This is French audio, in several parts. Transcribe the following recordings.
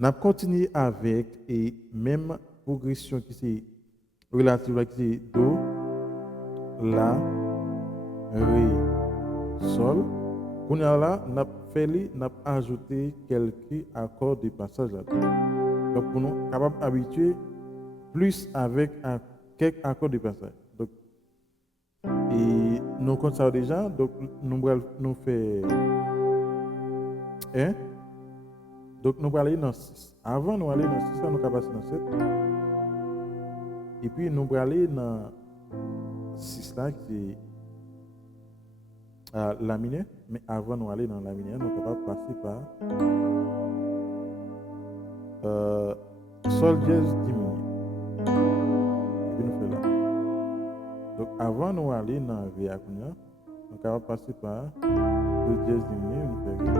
n'a continué avec et même progression qui c'est relative là, qui c'est do, la, ré, sol. Qu'on a là, n'a fait n'a ajouté quelques accords de passage là. Donc pour nous capable d'habituer plus avec quelques accords de passage. Donc et nous comptons ça déjà, donc nous fait hein? Donc nous allons aller dans 6. Avant nous aller dans 6, nous allons passer dans 7. Et puis nous allons aller dans 6 là qui est la mineur. Mais avant nous aller dans la mineur, nous sommes capables de passer par sol dièse diminué. Et puis nous faisons là. Donc avant nous aller dans VA, nous sommes capables de passer par do dièse diminué, nous faisons ré.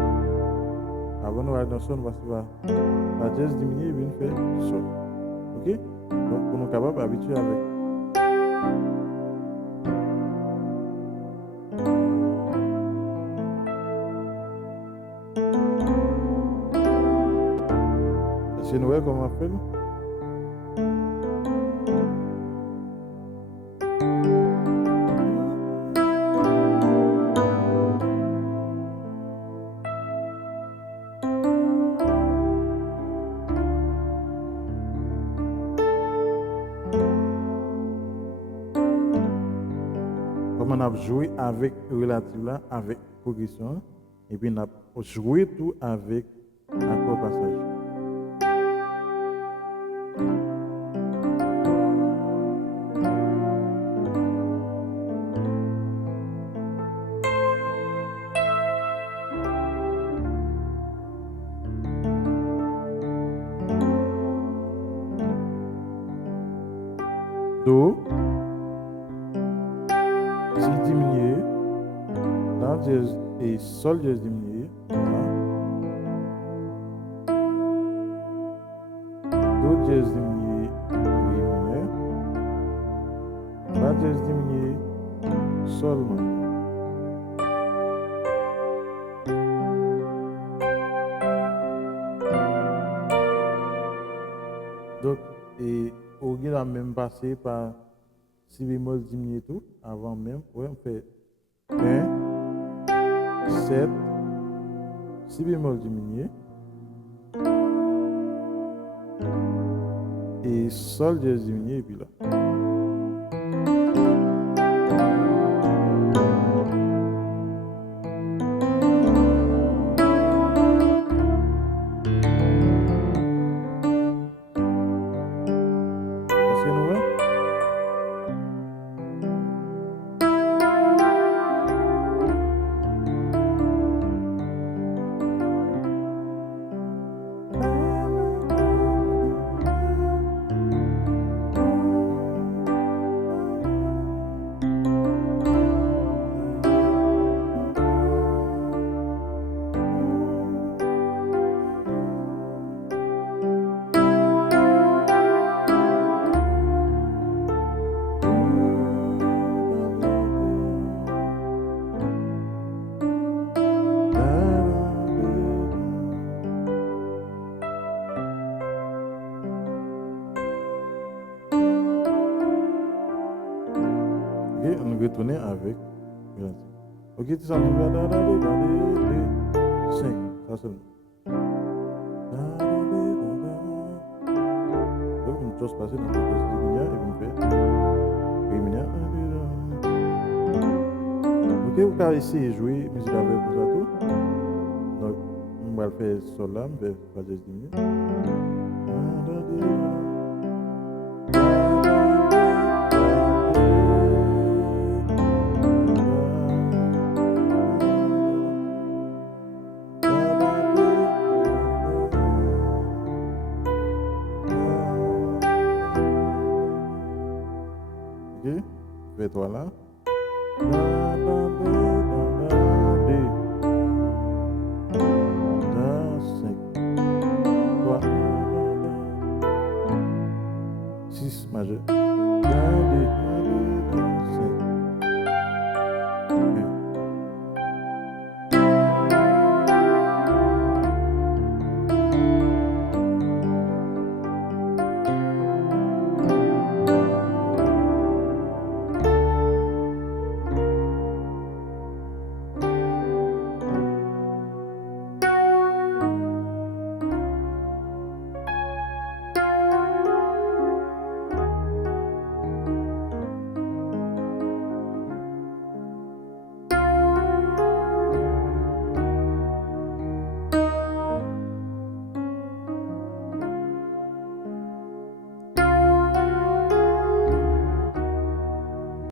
Avant nous aller dans sol, nous passer par la dièse diminué et puis nous faisons sol. Ok? Donc pour nous capables d'habituer avec. Est-ce que nous voyons comment on fait? Comme on a joué avec relative là, avec progression, et puis on a joué tout avec accord passage. Do, si diminué, la dièse et sol dièse diminué, do dièse diminué, ré mineur, la dièse diminué, sol majeur. Donc, et au lieu de même passer par si bémol diminué tout, avant même, ouais, on fait 1, 7, si bémol diminué, et sol dièse diminué, et puis là. Est-ce que nous voyons? Ok, on retourne avec. Ok, tout ça, on va 5, ça seulement. Donc, on peut se passer dans le processus de lumière et puis on fait lumière. Ok, vous pouvez essayer de jouer musique avec vous à tout. Donc, on va faire sol là, on va faire juste diminuer. Ok, fais-toi là. Majeur.